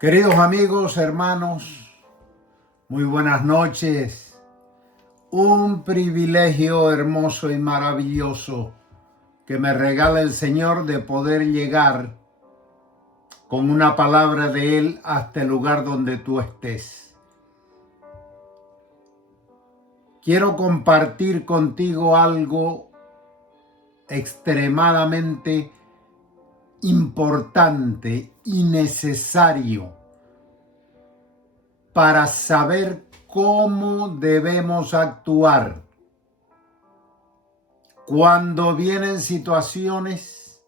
Queridos amigos, hermanos, muy buenas noches. Un privilegio hermoso y maravilloso que me regala el Señor de poder llegar con una palabra de Él hasta el lugar donde tú estés. Quiero compartir contigo algo extremadamente importante y necesario para saber cómo debemos actuar cuando vienen situaciones,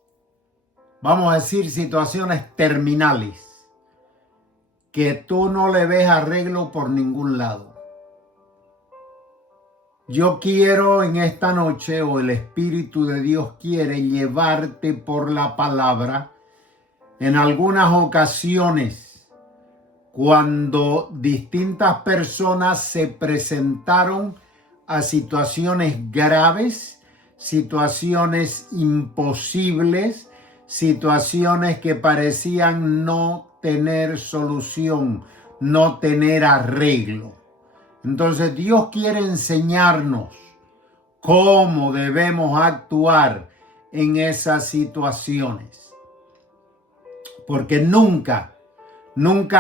vamos a decir situaciones terminales, que tú no le ves arreglo por ningún lado. Yo quiero en esta noche, o el Espíritu de Dios quiere llevarte por la palabra en algunas ocasiones cuando distintas personas se presentaron a situaciones graves, situaciones imposibles, situaciones que parecían no tener solución, no tener arreglo. Entonces Dios quiere enseñarnos cómo debemos actuar en esas situaciones. Porque nunca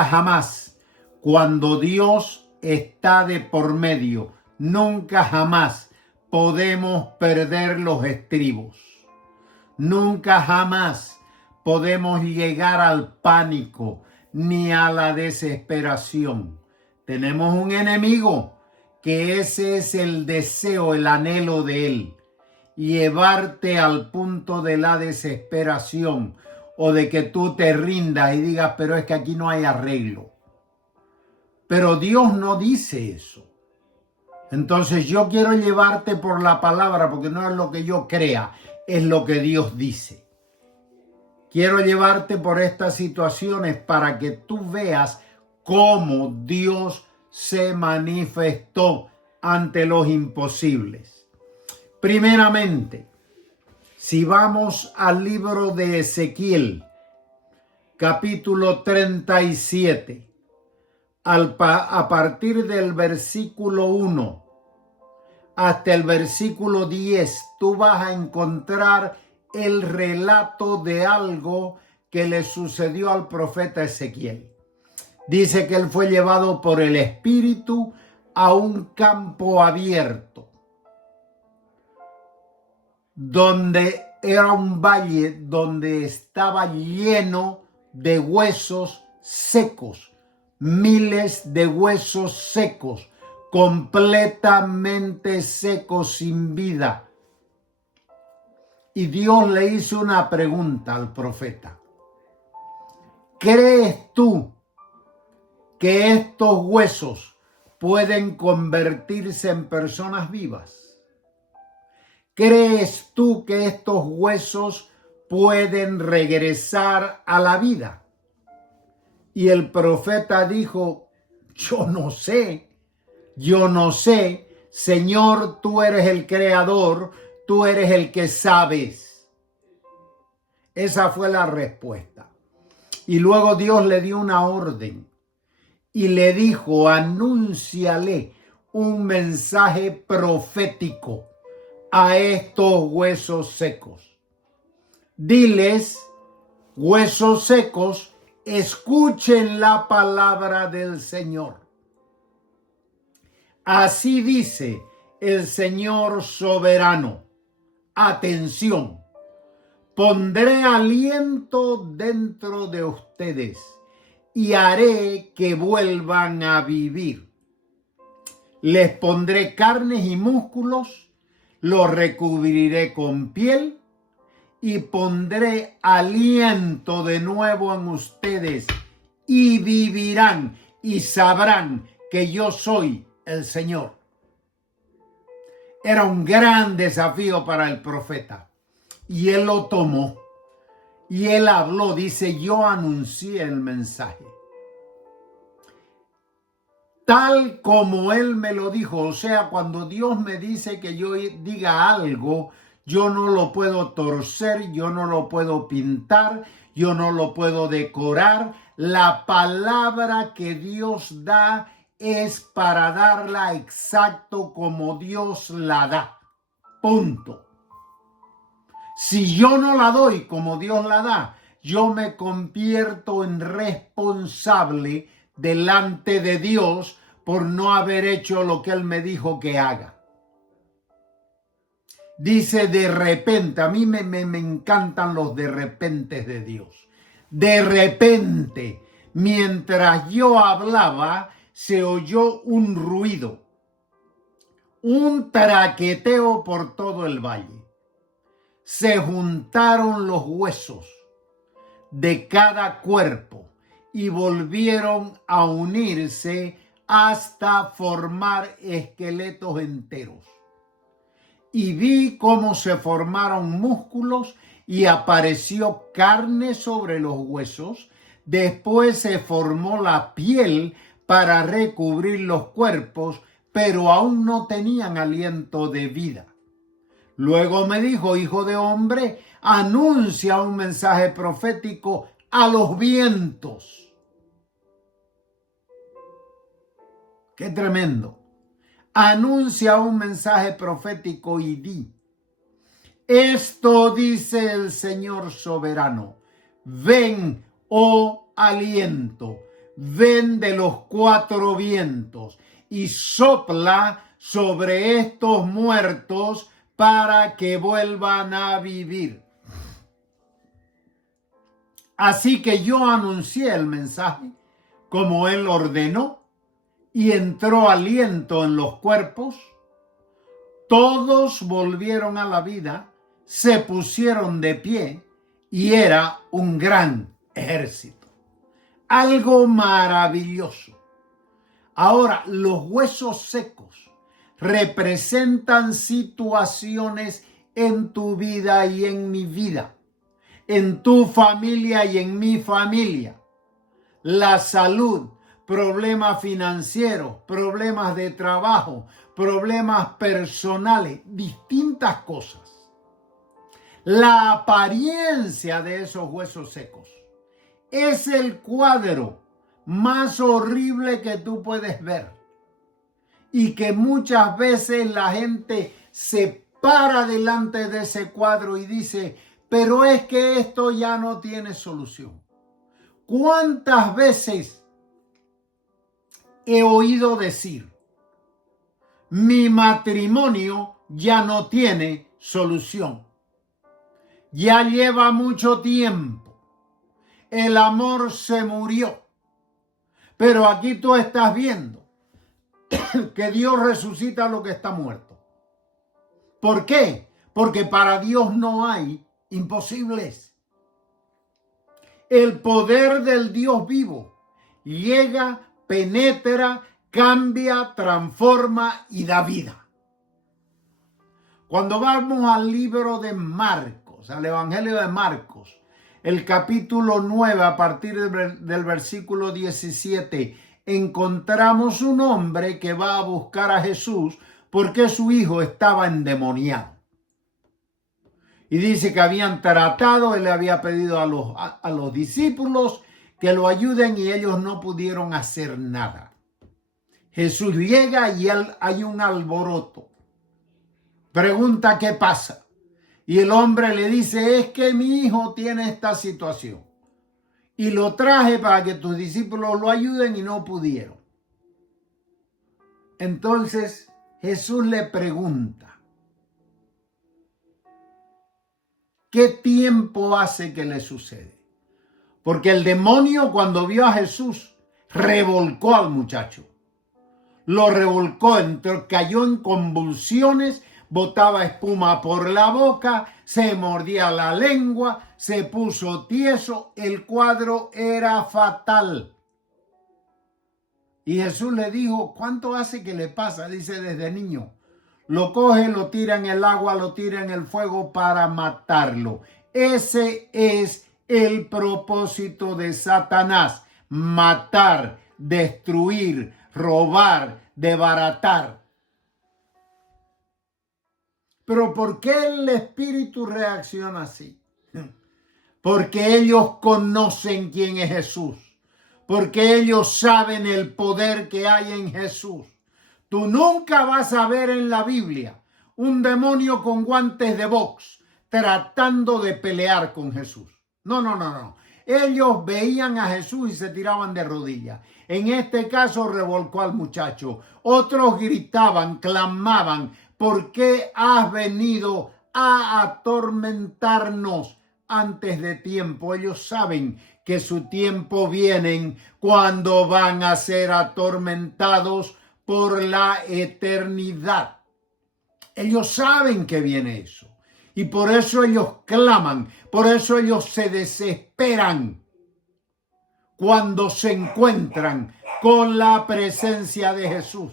jamás, cuando Dios está de por medio, nunca jamás podemos perder los estribos. Nunca jamás podemos llegar al pánico ni a la desesperación. Tenemos un enemigo que ese es el deseo, el anhelo de él, llevarte al punto de la desesperación o de que tú te rindas y digas, pero es que aquí no hay arreglo. Pero Dios no dice eso. Entonces yo quiero llevarte por la palabra, porque no es lo que yo crea, es lo que Dios dice. Quiero llevarte por estas situaciones para que tú veas cómo Dios se manifestó ante los imposibles. Primeramente, si vamos al libro de Ezequiel, capítulo 37, a partir del versículo 1 hasta el versículo 10, tú vas a encontrar el relato de algo que le sucedió al profeta Ezequiel. Dice que él fue llevado por el Espíritu a un campo abierto, donde era un valle donde estaba lleno de huesos secos, miles de huesos secos, completamente secos, sin vida. Y Dios le hizo una pregunta al profeta. ¿Crees tú que estos huesos pueden convertirse en personas vivas? ¿Crees tú que estos huesos pueden regresar a la vida? Y el profeta dijo, yo no sé, Señor, tú eres el creador, tú eres el que sabes. Esa fue la respuesta. Y luego Dios le dio una orden y le dijo, anúnciale un mensaje profético a estos huesos secos. Diles, huesos secos, escuchen la palabra del Señor. Así dice el Señor soberano. Atención, pondré aliento dentro de ustedes y haré que vuelvan a vivir. Les pondré carnes y músculos, los recubriré con piel y pondré aliento de nuevo en ustedes y vivirán y sabrán que yo soy el Señor. Era un gran desafío para el profeta y él lo tomó y él habló, dice, yo anuncié el mensaje. Tal como él me lo dijo, o sea, cuando Dios me dice que yo diga algo, yo no lo puedo torcer, yo no lo puedo pintar, yo no lo puedo decorar. La palabra que Dios da es para darla exacto como Dios la da. Punto. Si yo no la doy como Dios la da, yo me convierto en responsable delante de Dios por no haber hecho lo que Él me dijo que haga. Dice de repente, a mí me encantan los de repente de Dios. De repente, mientras yo hablaba, se oyó un ruido, un traqueteo por todo el valle. Se juntaron los huesos de cada cuerpo y volvieron a unirse hasta formar esqueletos enteros. Y vi cómo se formaron músculos y apareció carne sobre los huesos. Después se formó la piel para recubrir los cuerpos, pero aún no tenían aliento de vida. Luego me dijo: hijo de hombre, anuncia un mensaje profético a los vientos. ¡Qué tremendo! Anuncia un mensaje profético y di: esto dice el Señor soberano, ven, oh aliento, ven de los cuatro vientos y sopla sobre estos muertos para que vuelvan a vivir. Así que yo anuncié el mensaje como Él ordenó y entró aliento en los cuerpos. Todos volvieron a la vida, se pusieron de pie y era un gran ejército. Algo maravilloso. Ahora, los huesos secos representan situaciones en tu vida y en mi vida, en tu familia y en mi familia. La salud, problemas financieros, problemas de trabajo, problemas personales, distintas cosas. La apariencia de esos huesos secos es el cuadro más horrible que tú puedes ver y que muchas veces la gente se para delante de ese cuadro y dice: pero es que esto ya no tiene solución. ¿Cuántas veces he oído decir: mi matrimonio ya no tiene solución, ya lleva mucho tiempo, el amor se murió? Pero aquí tú estás viendo que Dios resucita lo que está muerto. ¿Por qué? Porque para Dios no hay imposibles. El poder del Dios vivo llega, penetra, cambia, transforma y da vida. Cuando vamos al libro de Marcos, al Evangelio de Marcos, el capítulo 9, a partir del versículo 17, encontramos un hombre que va a buscar a Jesús porque su hijo estaba endemoniado. Y dice que habían tratado, él le había pedido a los discípulos que lo ayuden y ellos no pudieron hacer nada. Jesús llega y hay un alboroto. Pregunta: ¿qué pasa? Y el hombre le dice: es que mi hijo tiene esta situación y lo traje para que tus discípulos lo ayuden y no pudieron. Entonces Jesús le pregunta: ¿qué tiempo hace que le sucede? Porque el demonio, cuando vio a Jesús, revolcó al muchacho. Lo revolcó, cayó en convulsiones, botaba espuma por la boca, se mordía la lengua, se puso tieso, el cuadro era fatal. Y Jesús le dijo: ¿cuánto hace que le pasa? Dice: desde niño. Lo coge, lo tira en el agua, lo tira en el fuego para matarlo. Ese es el propósito de Satanás: matar, destruir, robar, desbaratar. Pero ¿por qué el espíritu reacciona así? Porque ellos conocen quién es Jesús. porque ellos saben el poder que hay en Jesús. Tú nunca vas a ver en la Biblia un demonio con guantes de box tratando de pelear con Jesús. No, no, no, no. Ellos veían a Jesús y se tiraban de rodillas. En este caso revolcó al muchacho. Otros gritaban, clamaban, ¿por qué has venido a atormentarnos antes de tiempo? Ellos saben que su tiempo viene cuando van a ser atormentados por la eternidad. Ellos saben que viene eso. Y por eso ellos claman, por eso ellos se desesperan cuando se encuentran con la presencia de Jesús.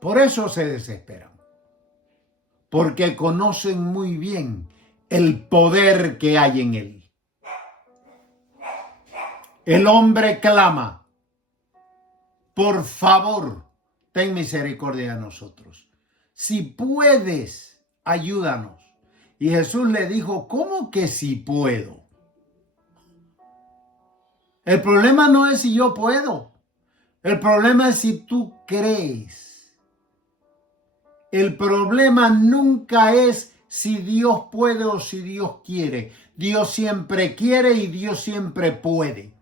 Por eso se desesperan, porque conocen muy bien el poder que hay en él. El hombre clama, por favor, ten misericordia de nosotros. Si puedes, ayúdanos. Y Jesús le dijo, ¿cómo que si puedo? El problema no es si yo puedo. El problema es si tú crees. El problema nunca es si Dios puede o si Dios quiere. Dios siempre quiere y Dios siempre puede.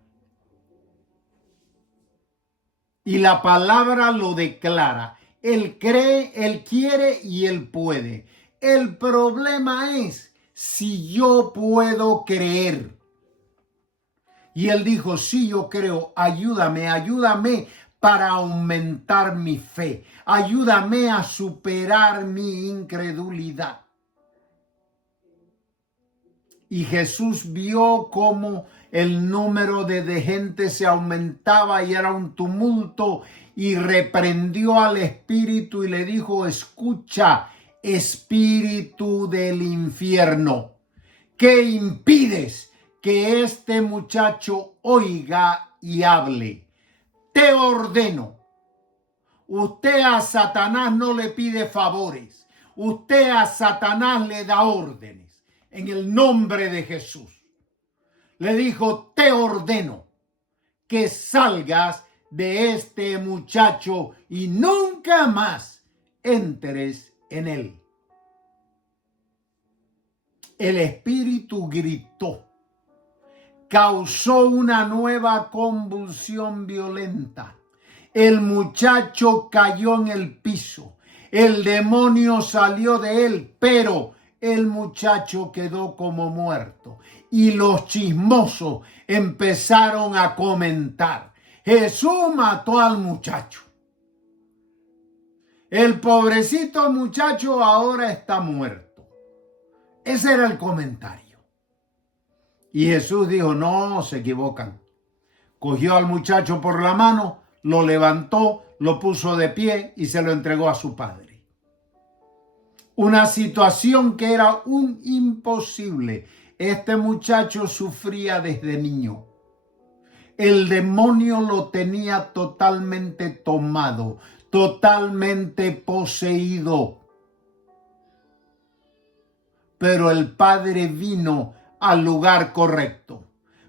Y la palabra lo declara. Él cree, Él quiere y Él puede. El problema es si yo puedo creer. Y Él dijo, sí, yo creo, ayúdame para aumentar mi fe. Ayúdame a superar mi incredulidad. Y Jesús vio cómo el número de gente se aumentaba y era un tumulto, y reprendió al espíritu y le dijo, escucha, espíritu del infierno, ¿qué impides que este muchacho oiga y hable? Te ordeno. Usted a Satanás no le pide favores, usted a Satanás le da órdenes. En el nombre de Jesús. Le dijo, te ordeno que salgas de este muchacho y nunca más entres en él. El espíritu gritó, causó una nueva convulsión violenta. El muchacho cayó en el piso. El demonio salió de él, pero el muchacho quedó como muerto. Y los chismosos empezaron a comentar, Jesús mató al muchacho. El pobrecito muchacho ahora está muerto. Ese era el comentario. Y Jesús dijo, no, se equivocan. Cogió al muchacho por la mano, lo levantó, lo puso de pie y se lo entregó a su padre. Una situación que era un imposible. Este muchacho sufría desde niño. El demonio lo tenía totalmente tomado, totalmente poseído. Pero el padre vino al lugar correcto.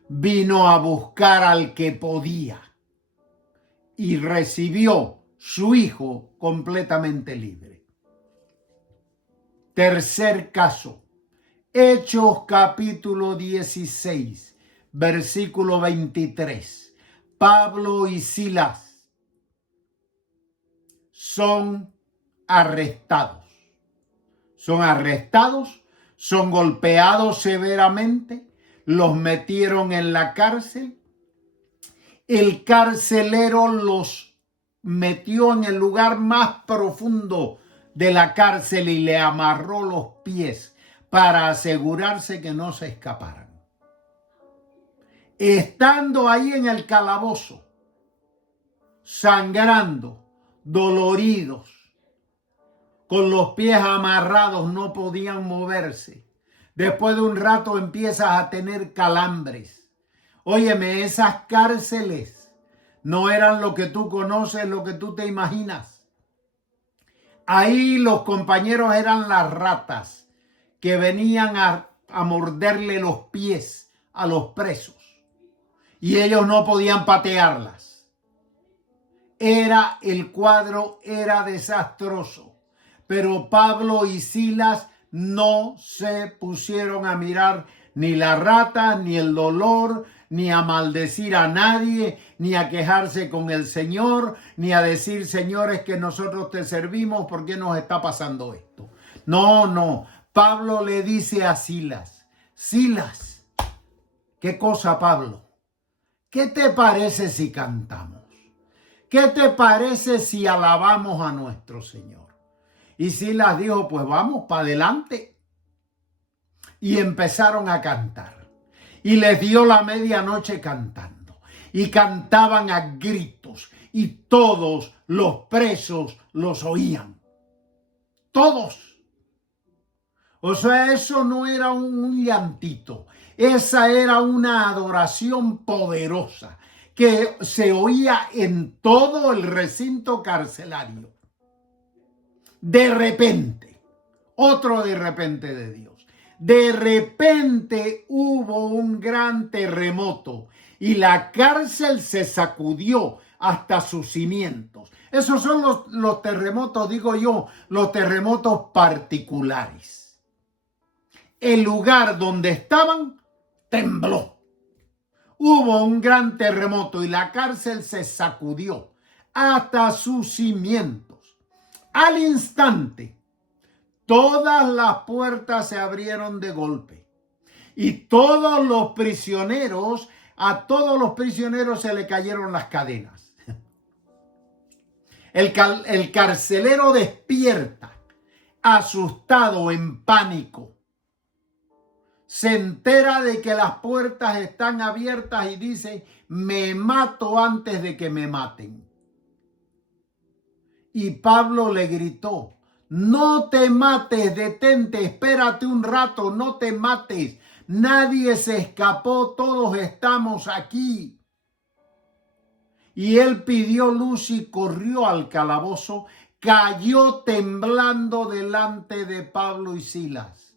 Vino a buscar al que podía. Y recibió su hijo completamente libre. Tercer caso, Hechos capítulo 16, versículo 23. Pablo y Silas son arrestados. Son golpeados severamente, los metieron en la cárcel. El carcelero los metió en el lugar más profundo de la cárcel y le amarró los pies para asegurarse que no se escaparan. Estando ahí en el calabozo, sangrando, doloridos, con los pies amarrados, no podían moverse. Después de un rato empiezas a tener calambres. Óyeme, esas cárceles no eran lo que tú conoces, lo que tú te imaginas. Ahí los compañeros eran las ratas que venían a morderle los pies a los presos. y ellos no podían patearlas. El cuadro era desastroso, pero Pablo y Silas no se pusieron a mirar ni la rata, ni el dolor, ni a maldecir a nadie, ni a quejarse con el Señor, ni a decir, Señor, es que nosotros te servimos, ¿por qué nos está pasando esto? No. Pablo le dice a Silas, Silas, ¿qué cosa, Pablo? ¿Qué te parece si cantamos? ¿Qué te parece si alabamos a nuestro Señor? Y Silas dijo, pues vamos para adelante. Y empezaron a cantar. Y les dio la medianoche cantando. Y cantaban a gritos. Y todos los presos los oían. Todos. O sea, eso no era un llantito. Esa era una adoración poderosa que se oía en todo el recinto carcelario. De repente, otro de repente de Dios. De repente hubo un gran terremoto y la cárcel se sacudió hasta sus cimientos. Esos son los terremotos, digo yo, los terremotos particulares. El lugar donde estaban tembló. Hubo un gran terremoto y la cárcel se sacudió hasta sus cimientos. Al instante, todas las puertas se abrieron de golpe y a todos los prisioneros se le cayeron las cadenas. El carcelero despierta, asustado, en pánico. Se entera de que las puertas están abiertas y dice, me mato antes de que me maten. Y Pablo le gritó, no te mates, detente, espérate un rato, no te mates. Nadie se escapó, todos estamos aquí. Y él pidió luz y corrió al calabozo, cayó temblando delante de Pablo y Silas.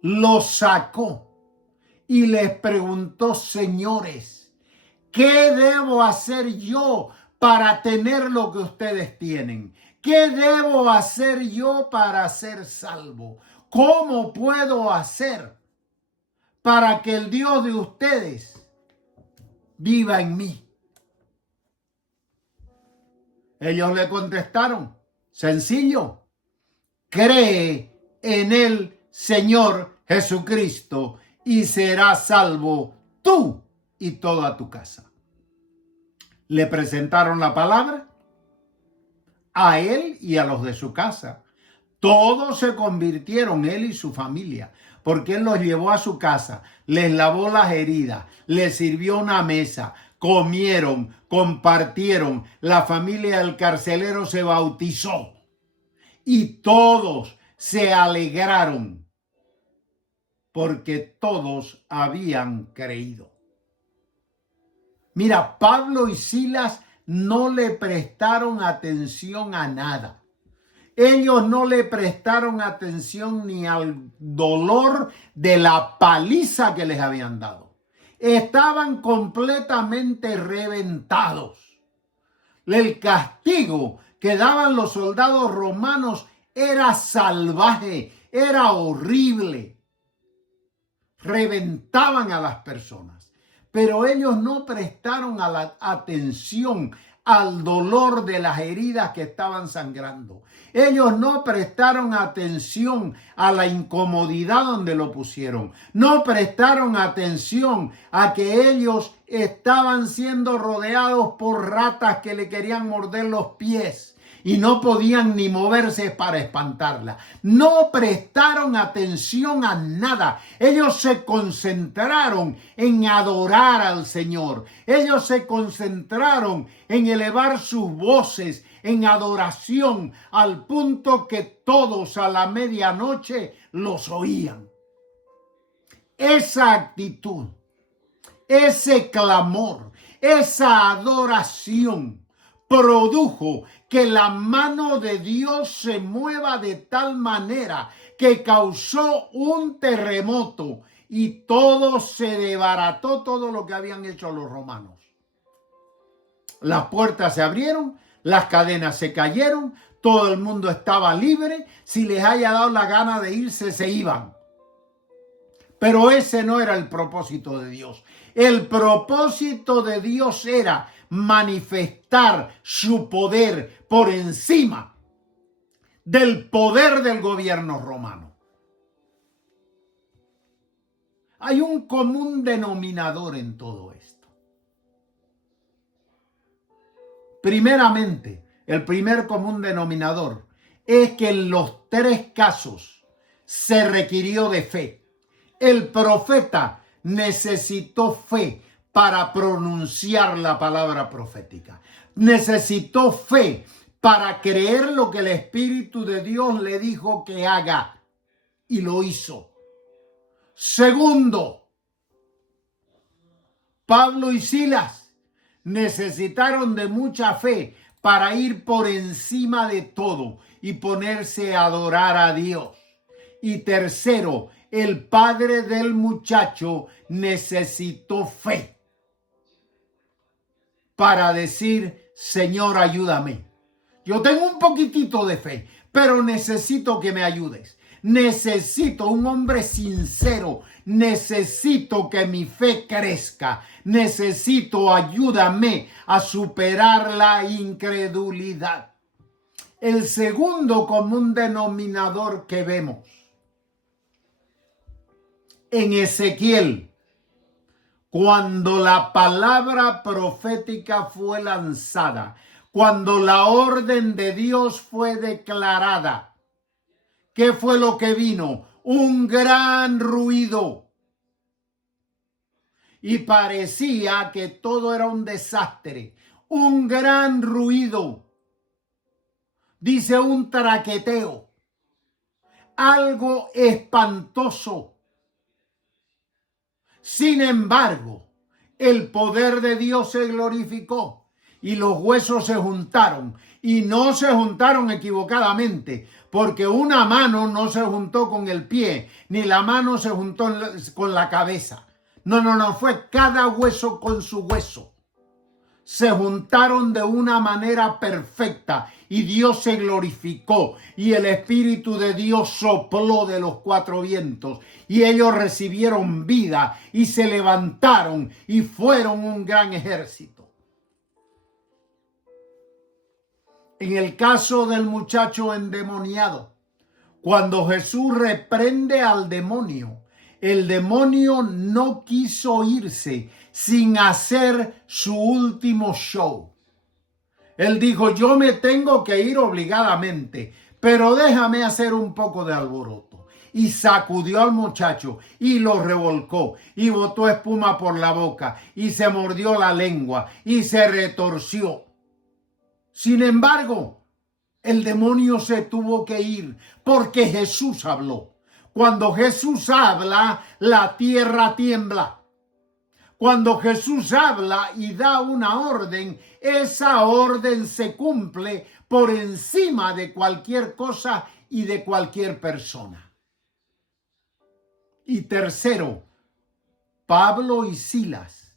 Los sacó y les preguntó, señores, ¿qué debo hacer yo para tener lo que ustedes tienen? ¿Qué debo hacer yo para ser salvo? ¿Cómo puedo hacer para que el Dios de ustedes viva en mí? Ellos le contestaron, sencillo, cree en el Señor Jesucristo y serás salvo tú y toda tu casa. Le presentaron la palabra a él y a los de su casa. Todos se convirtieron, él y su familia, porque él los llevó a su casa, les lavó las heridas, les sirvió una mesa, comieron, compartieron. La familia del carcelero se bautizó y todos se alegraron porque todos habían creído. Mira, Pablo y Silas no le prestaron atención a nada. Ellos no le prestaron atención ni al dolor de la paliza que les habían dado. Estaban completamente reventados. El castigo que daban los soldados romanos era salvaje, era horrible. Reventaban a las personas, pero ellos no prestaron atención al dolor de las heridas que estaban sangrando. Ellos no prestaron atención a la incomodidad donde lo pusieron. No prestaron atención a que ellos estaban siendo rodeados por ratas que le querían morder los pies y no podían ni moverse para espantarla. No prestaron atención a nada. Ellos se concentraron en adorar al Señor. Ellos se concentraron en elevar sus voces en adoración al punto que todos a la medianoche los oían. Esa actitud, ese clamor, esa adoración produjo que la mano de Dios se mueva de tal manera que causó un terremoto y todo se desbarató, todo lo que habían hecho los romanos. Las puertas se abrieron, las cadenas se cayeron, todo el mundo estaba libre. Si les haya dado la gana de irse, se iban. Pero ese no era el propósito de Dios. El propósito de Dios era manifestar su poder por encima del poder del gobierno romano. Hay un común denominador en todo esto. Primeramente, el primer común denominador es que en los tres casos se requirió de fe. El profeta necesitó fe para pronunciar la palabra profética. Necesitó fe para creer lo que el Espíritu de Dios le dijo que haga, y lo hizo. Segundo, Pablo y Silas necesitaron de mucha fe para ir por encima de todo y ponerse a adorar a Dios. Y tercero, el padre del muchacho necesitó fe para decir: Señor, ayúdame. Yo tengo un poquitito de fe, pero necesito que me ayudes. Necesito un hombre sincero. Necesito que mi fe crezca. Necesito, ayúdame a superar la incredulidad. El segundo común denominador que vemos en Ezequiel, cuando la palabra profética fue lanzada, cuando la orden de Dios fue declarada, ¿qué fue lo que vino? Un gran ruido. Y parecía que todo era un desastre. Un gran ruido. Dice, un traqueteo. Algo espantoso. Sin embargo, el poder de Dios se glorificó y los huesos se juntaron, y no se juntaron equivocadamente, porque una mano no se juntó con el pie, ni la mano se juntó con la cabeza. No, fue cada hueso con su hueso. Se juntaron de una manera perfecta y Dios se glorificó y el Espíritu de Dios sopló de los cuatro vientos y ellos recibieron vida y se levantaron y fueron un gran ejército. En el caso del muchacho endemoniado, cuando Jesús reprende al demonio, el demonio no quiso irse sin hacer su último show. Él dijo: yo me tengo que ir obligadamente, pero déjame hacer un poco de alboroto. Y sacudió al muchacho y lo revolcó y botó espuma por la boca y se mordió la lengua y se retorció. Sin embargo, el demonio se tuvo que ir porque Jesús habló. Cuando Jesús habla, la tierra tiembla. Cuando Jesús habla y da una orden, esa orden se cumple por encima de cualquier cosa y de cualquier persona. Y tercero, Pablo y Silas,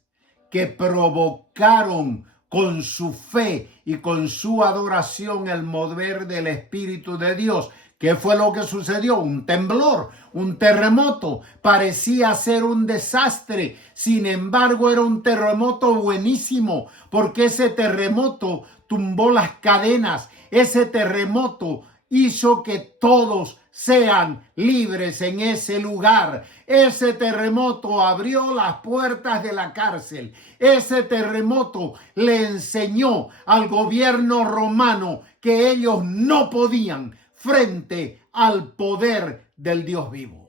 que provocaron con su fe y con su adoración el mover del Espíritu de Dios. ¿Qué fue lo que sucedió? Un temblor, un terremoto. Parecía ser un desastre. Sin embargo, era un terremoto buenísimo, porque ese terremoto tumbó las cadenas. Ese terremoto hizo que todos sean libres en ese lugar. Ese terremoto abrió las puertas de la cárcel. Ese terremoto le enseñó al gobierno romano que ellos no podían frente al poder del Dios vivo.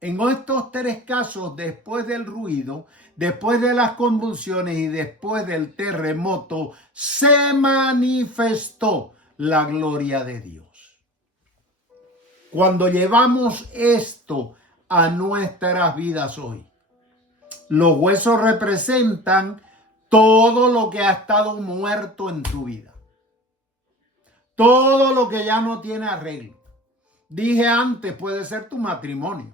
En estos tres casos, después del ruido, después de las convulsiones y después del terremoto, se manifestó la gloria de Dios. Cuando llevamos esto a nuestras vidas hoy, los huesos representan todo lo que ha estado muerto en tu vida. Todo lo que ya no tiene arreglo. Dije antes, puede ser tu matrimonio,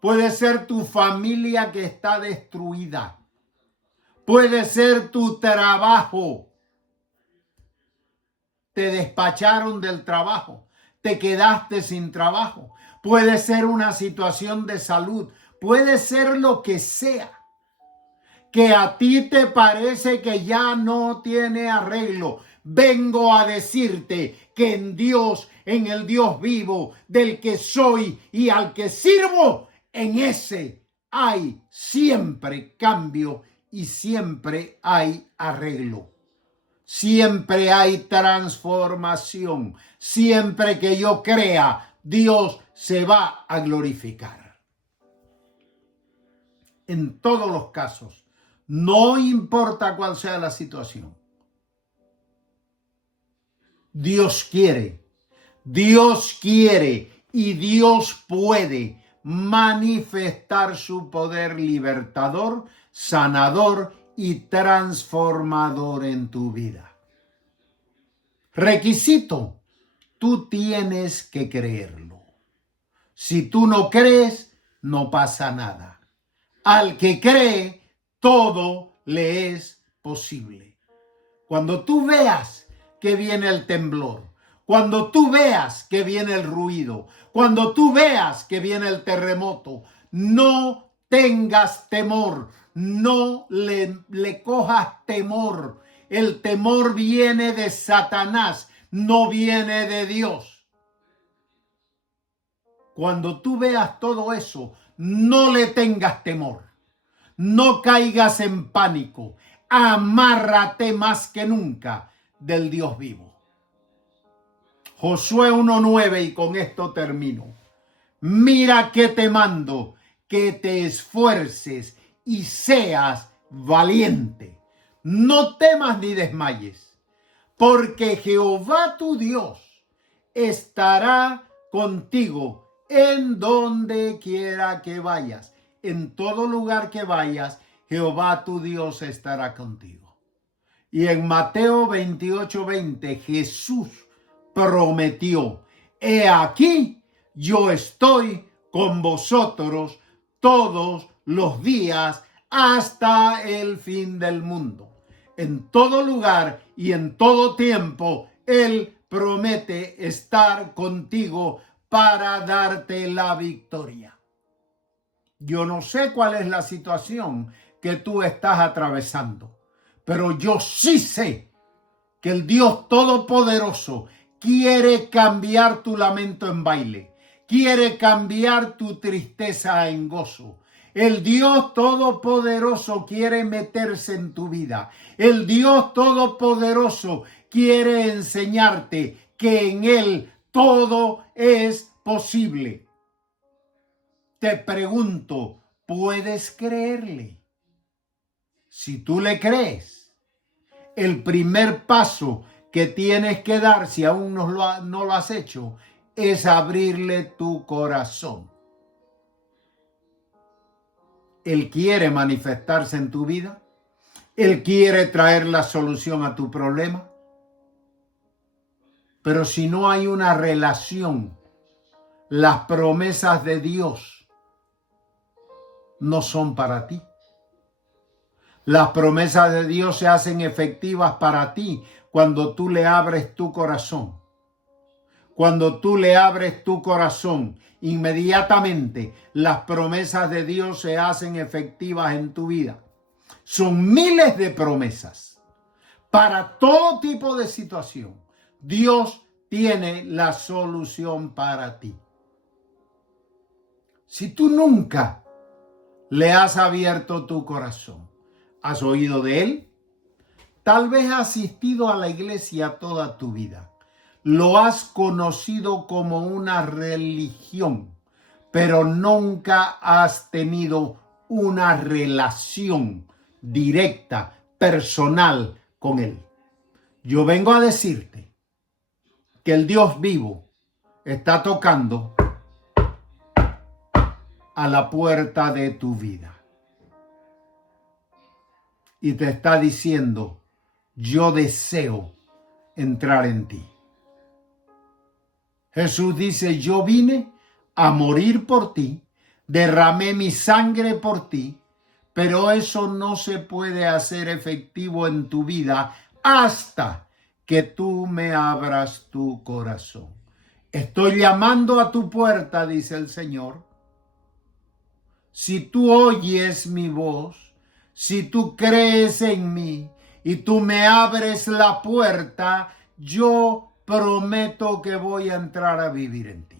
puede ser tu familia que está destruida, puede ser tu trabajo. Te despacharon del trabajo, te quedaste sin trabajo, puede ser una situación de salud, puede ser lo que sea, que a ti te parece que ya no tiene arreglo. Vengo a decirte que en Dios, en el Dios vivo, del que soy y al que sirvo, en ese hay siempre cambio y siempre hay arreglo. Siempre hay transformación. Siempre que yo crea, Dios se va a glorificar. En todos los casos, no importa cuál sea la situación. Dios quiere y Dios puede manifestar su poder libertador, sanador y transformador en tu vida. Requisito: tú tienes que creerlo. Si tú no crees, no pasa nada. Al que cree, todo le es posible. Cuando tú veas que viene el temblor, cuando tú veas que viene el ruido, cuando tú veas que viene el terremoto, no tengas temor, no le cojas temor. El temor viene de Satanás, no viene de Dios. Cuando tú veas todo eso, no le tengas temor, no caigas en pánico, amárrate más que nunca del Dios vivo. Josué 1:9, y con esto termino. Mira que te mando, que te esfuerces y seas valiente. No temas ni desmayes, porque Jehová tu Dios estará contigo en donde quiera que vayas. En todo lugar que vayas, Jehová tu Dios estará contigo. Y en Mateo 28:20, Jesús prometió: he aquí, yo estoy con vosotros todos los días hasta el fin del mundo. En todo lugar y en todo tiempo, Él promete estar contigo para darte la victoria. Yo no sé cuál es la situación que tú estás atravesando, pero yo sí sé que el Dios Todopoderoso quiere cambiar tu lamento en baile, quiere cambiar tu tristeza en gozo. El Dios Todopoderoso quiere meterse en tu vida. El Dios Todopoderoso quiere enseñarte que en Él todo es posible. Te pregunto, ¿puedes creerle? Si tú le crees, el primer paso que tienes que dar, si aún no lo has hecho, es abrirle tu corazón. Él quiere manifestarse en tu vida. Él quiere traer la solución a tu problema. Pero si no hay una relación, las promesas de Dios no son para ti. Las promesas de Dios se hacen efectivas para ti cuando tú le abres tu corazón. Cuando tú le abres tu corazón, inmediatamente las promesas de Dios se hacen efectivas en tu vida. Son miles de promesas para todo tipo de situación. Dios tiene la solución para ti. Si tú nunca le has abierto tu corazón, ¿has oído de Él? Tal vez has asistido a la iglesia toda tu vida. Lo has conocido como una religión, pero nunca has tenido una relación directa, personal con Él. Yo vengo a decirte que el Dios vivo está tocando a la puerta de tu vida y te está diciendo: yo deseo entrar en ti. Jesús dice, yo vine a morir por ti, derramé mi sangre por ti, pero eso no se puede hacer efectivo en tu vida hasta que tú me abras tu corazón. Estoy llamando a tu puerta, dice el Señor. Si tú oyes mi voz, si tú crees en mí y tú me abres la puerta, yo prometo que voy a entrar a vivir en ti.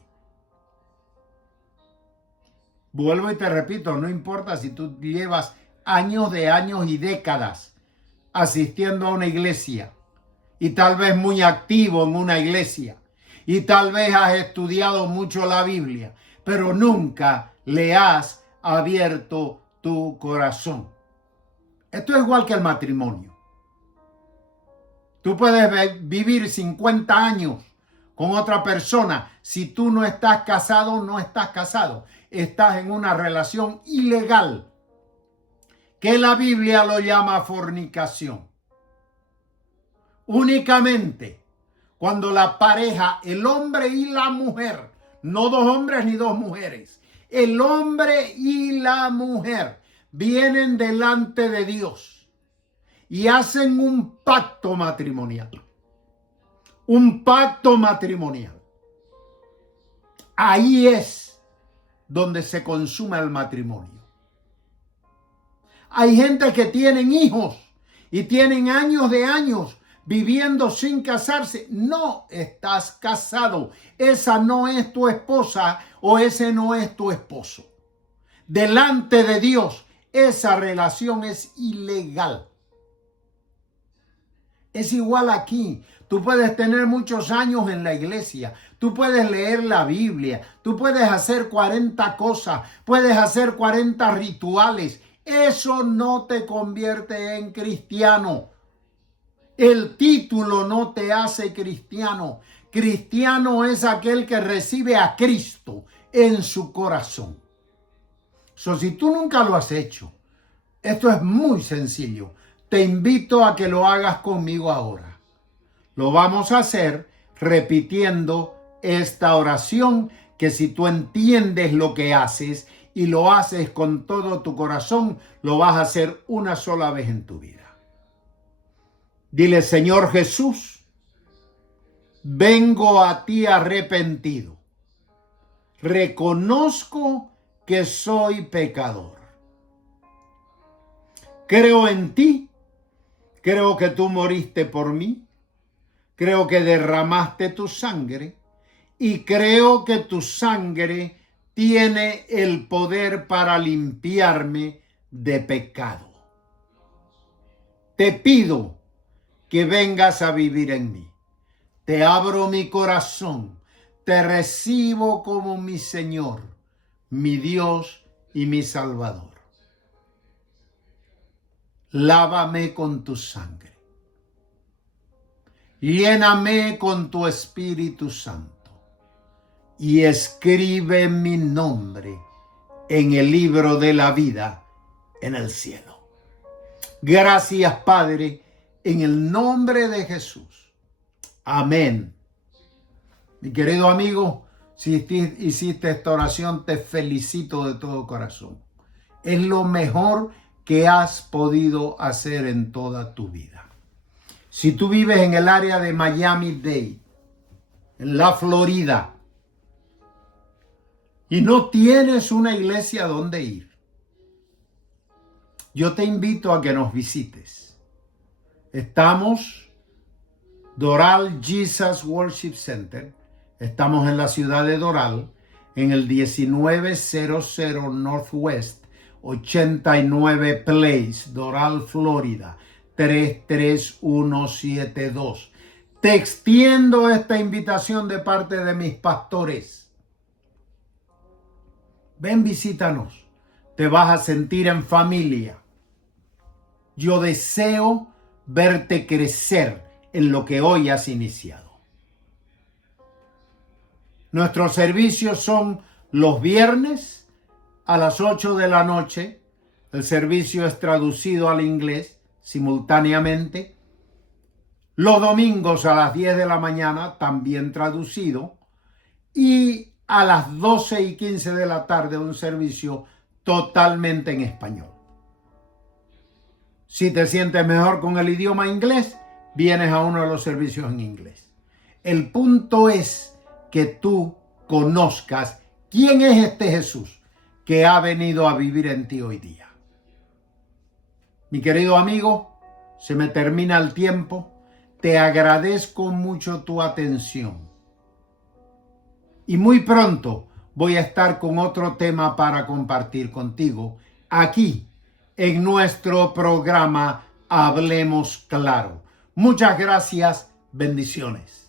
Vuelvo y te repito, no importa si tú llevas años y décadas asistiendo a una iglesia y tal vez muy activo en una iglesia y tal vez has estudiado mucho la Biblia, pero nunca le has abierto tu corazón. Esto es igual que el matrimonio. Tú puedes vivir 50 años con otra persona. Si tú no estás casado, no estás casado. Estás en una relación ilegal, que la Biblia lo llama fornicación. Únicamente cuando la pareja, el hombre y la mujer, no dos hombres ni dos mujeres, el hombre y la mujer vienen delante de Dios y hacen un pacto matrimonial. Un pacto matrimonial. Ahí es donde se consuma el matrimonio. Hay gente que tienen hijos y tienen años de años viviendo sin casarse. No estás casado. Esa no es tu esposa o ese no es tu esposo. Delante de Dios, esa relación es ilegal. Es igual aquí. Tú puedes tener muchos años en la iglesia. Tú puedes leer la Biblia. Tú puedes hacer 40 cosas. Puedes hacer 40 rituales. Eso no te convierte en cristiano. El título no te hace cristiano. Cristiano es aquel que recibe a Cristo en su corazón. Si tú nunca lo has hecho, esto es muy sencillo. Te invito a que lo hagas conmigo ahora. Lo vamos a hacer repitiendo esta oración, que si tú entiendes lo que haces y lo haces con todo tu corazón, lo vas a hacer una sola vez en tu vida. Dile, Señor Jesús, vengo a ti arrepentido. Reconozco que soy pecador. Creo en ti. Creo que tú moriste por mí. Creo que derramaste tu sangre. Y creo que tu sangre tiene el poder para limpiarme de pecado. Te pido que vengas a vivir en mí. Te abro mi corazón. Te recibo como mi Señor, mi Dios y mi Salvador. Lávame con tu sangre. Lléname con tu Espíritu Santo y escribe mi nombre en el libro de la vida en el cielo. Gracias, Padre, en el nombre de Jesús. Amén. Mi querido amigo, si hiciste esta oración, te felicito de todo corazón. Es lo mejor que has podido hacer en toda tu vida. Si tú vives en el área de Miami-Dade, en la Florida, y no tienes una iglesia donde ir, yo te invito a que nos visites. Estamos Doral Jesus Worship Center. Estamos en la ciudad de Doral, en el 1900 Northwest 89 Place, Doral, Florida, 33172. Te extiendo esta invitación de parte de mis pastores. Ven, visítanos. Te vas a sentir en familia. Yo deseo verte crecer en lo que hoy has iniciado. Nuestros servicios son los viernes a las 8 de la noche. El servicio es traducido al inglés simultáneamente. Los domingos a las 10 de la mañana, también traducido. y a las 12:15 de la tarde un servicio totalmente en español. Si te sientes mejor con el idioma inglés, vienes a uno de los servicios en inglés. El punto es que tú conozcas quién es este Jesús que ha venido a vivir en ti hoy día. Mi querido amigo, se me termina el tiempo. Te agradezco mucho tu atención. Y muy pronto voy a estar con otro tema para compartir contigo aquí en nuestro programa Hablemos Claro. Muchas gracias. Bendiciones.